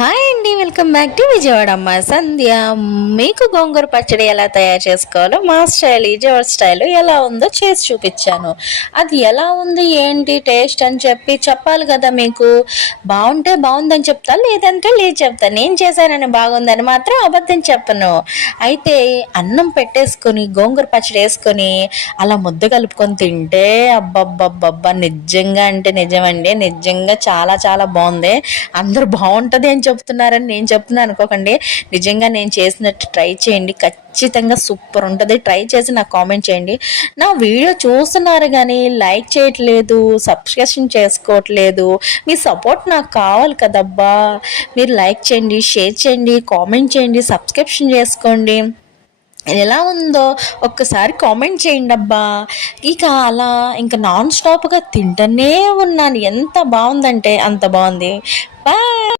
Hi అండి, welcome back to Vijayawada అమ్మ సంధ్య. మీకు గోంగూర పచ్చడి ఎలా తయారు చేసుకోవాలో మా స్టైల్, విజయవాడ స్టైల్ ఎలా ఉందో చేసి చూపించాను. అది ఎలా ఉంది ఏంటి టేస్ట్ అని చెప్పి చెప్పాలి కదా. మీకు బాగుంటే బాగుందని చెప్తా, లేదంటే లేదు చెప్తా. నేను చేశానని బాగుందని మాత్రం అబద్ధం చెప్పను. అయితే అన్నం పెట్టేసుకొని గోంగూర పచ్చడి వేసుకొని అలా ముద్ద కలుపుకొని తింటే అబ్బబ్బబ్బబ్బా, నిజంగా అంటే నిజమండి, నిజంగా చాలా చాలా బాగుంది. అందరూ బాగుంటుంది అని చెప్తున్నారని నేను చెప్తున్నాను అనుకోకండి. నిజంగా నేను చేసినట్టు ట్రై చేయండి, ఖచ్చితంగా సూపర్ ఉంటుంది. ట్రై చేసి నాకు కామెంట్ చేయండి. నా వీడియో చూస్తున్నారు కానీ లైక్ చేయట్లేదు, సబ్స్క్రిప్షన్ చేసుకోవట్లేదు. మీ సపోర్ట్ నాకు కావాలి కదబ్బా. మీరు లైక్ చేయండి, షేర్ చేయండి, కామెంట్ చేయండి, సబ్స్క్రిప్షన్ చేసుకోండి. ఎలా ఉందో ఒక్కసారి కామెంట్ చేయండి అబ్బా. ఇక అలా ఇంకా నాన్ స్టాప్గా తింటూనే ఉన్నాను. ఎంత బాగుందంటే అంత బాగుంది. బాయ్.